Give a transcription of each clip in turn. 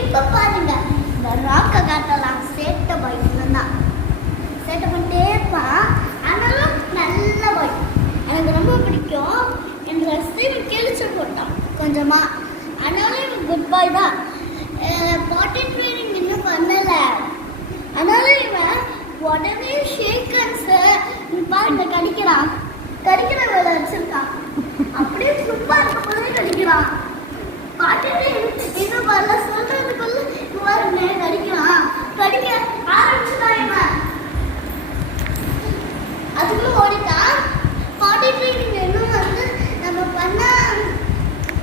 இப்ப பாருங்க, இந்த ராக்க காட்டலாம் சேட்டை பாய் தான். சேட்டை பண்ணிட்டே இருப்பான், ஆனாலும் நல்ல பாய். எனக்கு ரொம்ப பிடிக்கும். என் ட்ரெஸ்ஸை இவன் கிழிச்சு போட்டான் கொஞ்சமா, ஆனாலும் இவன் குட் பாய் தான். பாட்டி ட்ரைனிங் இன்னும் பண்ணல, ஆனாலும் இவன் உடனே ஷேக்கன்ஸ் பாருங்க கடிக்கிறான். கடிக்கிற வேலை வச்சிருக்கான், அப்படியே சூப்பர் இருக்க போதே கடிக்கிறான். பாட்டுட்டு இன்னும் வரல சொல்றதுக்குள்ள பாருங்க கடிக்கிறான். கடிக்க ஆரம்பிச்சுட்டான் இவன், அதுக்குள்ள ஓடிட்டான். பாட்டி ட்ரைனிங் இன்னும் வந்து நம்ம பண்ண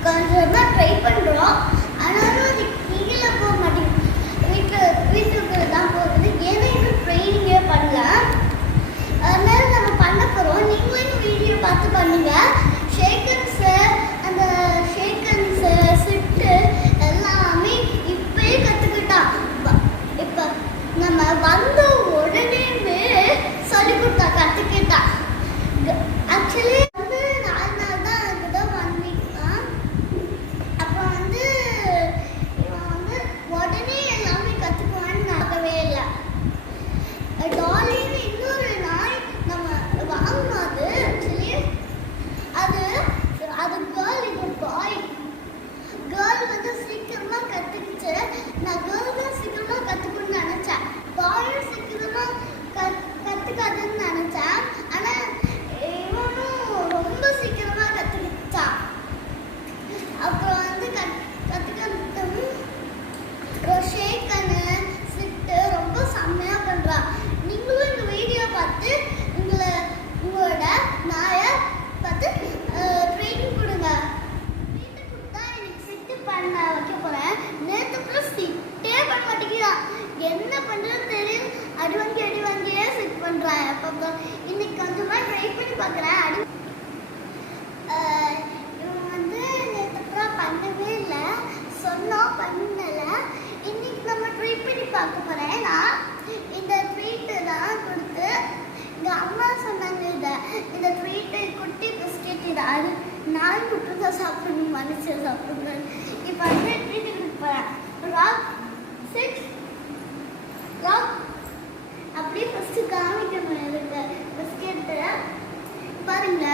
கொஞ்சம் தான் ட்ரை பண்றோம், ஆனாலும் அது கீழே போக மாட்டேங்குது. வீட்டுக்கு தான் போகுது. ஏன்னா இன்னும் ட்ரைனிங்கே பண்ணல, அதனால நம்ம பண்ண போறோம். நீங்களும் வீடியோ பார்த்து பண்ணுங்க. ஷேக்கன்ஸ், அந்த ஷேக்கன்ஸ் சிட்டு எல்லாமே இப்பயே கத்துக்கிட்டான். இப்ப நம்ம வந்த உடனே சொல்லி கொடுத்தா கத்துக்கிட்டான். ஆக்சுவலி வந்து 4 நாள் தான் இருக்குதான் 1 வீக் தான். அப்போ வந்து இவன் வந்து உடனே எல்லாமே கத்துக்குவான்னு நடக்கவே இல்லை. டாலின்னு இன்னொரு நாய் நம்ம வாங்கினோம். அது ஆக்சுவலி அது கேர்ள், இது பாய். கேர்ள் வந்து சீக்கிரமா கத்துக்கிச்சு. நான் கேர்ள் தான் சீக்கிரமா கத்துக்கணும்னு நினைச்சேன், பாயும் சீக்கிரமா கத்துக்காதுன்னு நினைச்சேன். ஆனா இவனும் ரொம்ப சீக்கிரமா கத்துக்கிச்சான். அப்புறம் வந்து கத்துக்கிட்டு ஷேக்கனு சிட்டு ரொம்ப செம்மையா பண்றான். நீங்களும் இந்த வீடியோ பார்த்து உங்களோட நாயை பார்த்து ட்ரைனிங் கொடுங்க. ட்ரைனிங் கொடுத்தா எனக்கு சிட்டு பண்ண வைக்க போறேன். நேற்று கூட சிட்டே பண்ண மாட்டேங்கிறான், என்ன பண்றதுன்னு தெரியும். அடி வாங்கியே சிட் பண்றான். அப்போ இன்னைக்கு கொஞ்சமா ட்ரை பண்ணி பார்க்குறேன். இவன் வந்து நேற்று கூட பண்ணவே இல்லை, சொன்னோம் பண்ணல. இன்னைக்கு நம்ம ட்ரை பண்ணி பார்க்க போறேன். நான் இந்த ட்ரீட்டு தான் கொடுத்து எங்க அம்மா சொன்னாங்க, இந்த ட்ரீட்டு குட்டி பிஸ்கெட், இது அது நாய் மட்டும் தான் சாப்பிடணும், மனுஷன் சாப்பிடணும். இப்போ வந்து ட்ரீட்டு கொடுக்க போறேன். ராக் 6 ராக் அப்படியே ஃபர்ஸ்ட் காமிக்கணும். இருக்கு பிஸ்கெட்டு பாருங்க,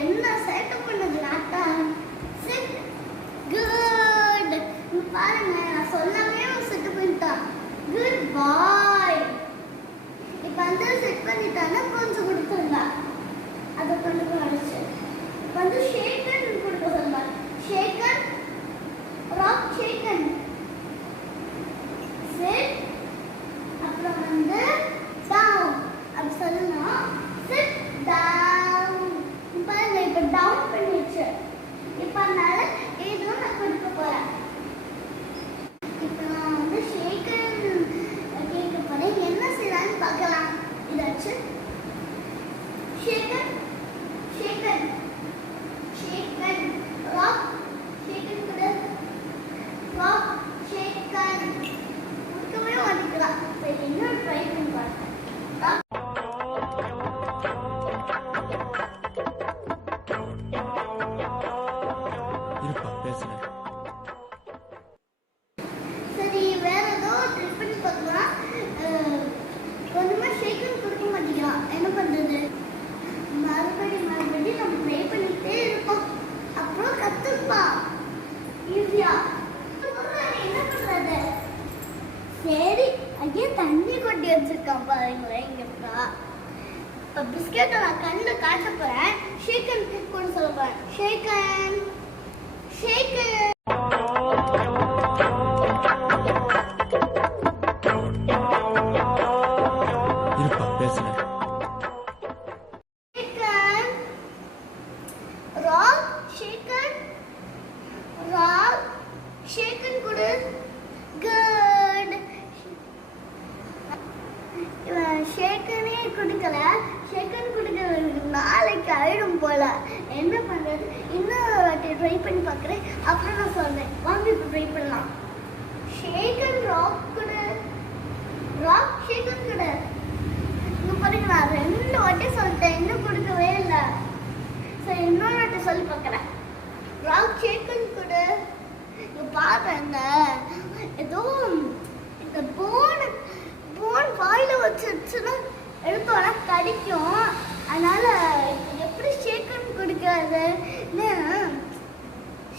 என்ன சேட்டை பண்ணது நாட்டா. சிட் குட் பாருங்க, நான் சொல்லாமே செட் பண்ணிட்டான். Good boy. இப்போ வந்து செட் பண்ணிட்டான்னா கொஞ்சம் கொடுத்துருந்தா, அதை கொண்டு போய் அடிச்சு. இப்போ வந்து ஷேக்கன் கொடுக்க சொன்னாங்க. ஷேக்கன் ராக் ஷேக்கன் சிட், அப்புறம் வந்து டவுன் அப்படி சொல்லணும். Sit down. பாருங்க இப்போ டவுன் பண்ணிடுச்சு. இப்போ அதனால இதுவும் நான் கொடுக்க போறேன். இப்போ நான் வந்து ஷேக்கன் கேட்க போறேன், என்ன செய்யலான்னு பார்க்கலாம். இதாச்சு ஷேக்கன் ஷேக்கன் ஷேக்கன் ராக் ஷேக்கன் கூட ராக் ஷேக்கன் கொடுக்கவே மாட்டேங்கிறான். சரி இன்னும் ட்ரை பண்ணி பார்ப்பேன். சரி வேற ஏதோ ட்ரை பண்ணி பார்க்கலாம். கொஞ்சமா ஷேக்கன் கொடுக்க மாட்டேங்கிறான், என்ன பண்றது? மறுபடியும் நம்ம ட்ரை பண்ணிட்டே இருப்போம், அப்புறம் கத்துப்பான் ஈஸியா. என்ன பண்றது? சரி ஐயா தண்ணி கொட்டி வச்சிருக்கான் பாருங்களேன். இங்கப்பா இப்போ பிஸ்கெட்டை நான் கண்ணில் காட்ட போறேன். ஷேக்கன் கூட சொல்ல போறேன். ஷேக்கன் ஷேக்கன் ஷேக்கன் கொடு. குட். ஷேக்கனே கொடுக்கல, ஷேக்கன் கொடுக்க நாளைக்கு ஆயிடும் போல. என்ன பண்றது? இன்னொரு வாட்டி ட்ரை பண்ணி பார்க்குறேன், அப்புறம் நான் சொல்றேன். வாங்க இப்போ ட்ரை பண்ணலாம். ஷேக் அண்ட் ராக் கொடு. ராக் ஷேக் அண்ட் கொடு. இங்க பாருங்க, நான் 2 வாட்டி சொல்லிட்டேன், இன்னும் கொடுக்கவே இல்லை. சரி, இன்னொரு வாட்டி சொல்லி பார்க்குறேன். ராக் ஷேக் அண்ட் கொடு. இங்க பாருங்க, ஏதோ இந்த போன் வாயில வச்சுன்னா எடுத்தோன்னா கடிக்கும். அதனால எப்படி ஷேக்கன் கொடுக்காது?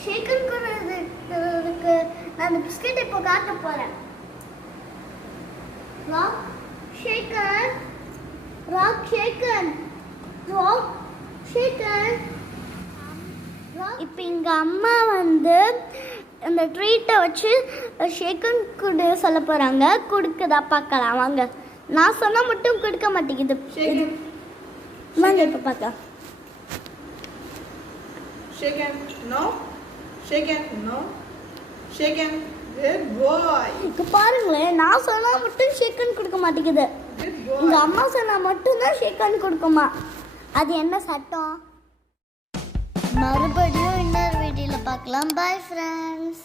ஷேக்கன் கொடுறதுக்கு நான் அந்த பிஸ்கெட் இப்போ காட்ட போறேன். ராக் ஷேக்கன், ராக் ஷேக்கன், ராக் ஷேக்கன். இப்போ எங்க அம்மா வந்து அந்த ட்ரீட்டை வச்சு ஷேக்கன் கொடு சொல்ல போறாங்க. கொடுக்குதா பார்க்கலாம் வாங்க. நான் சொன்னா மட்டும் கொடுக்க மாட்டேங்குது. வாங்க இப்போ பார்க்கலாம். Shake hand no, shake hand no, shake hand good boy. இப்போ பாருங்களேன், நான் சொன்னா மட்டும் ஷேக்கன் கொடுக்க மாட்டேங்குது. எங்க அம்மா சொன்னா மட்டும் தான் ஷேக்கன் கொடுக்குமா. அது என்ன சட்டம்? மறுபடியும் இன்னொரு வீடியோல பார்க்கலாம். Bye friends.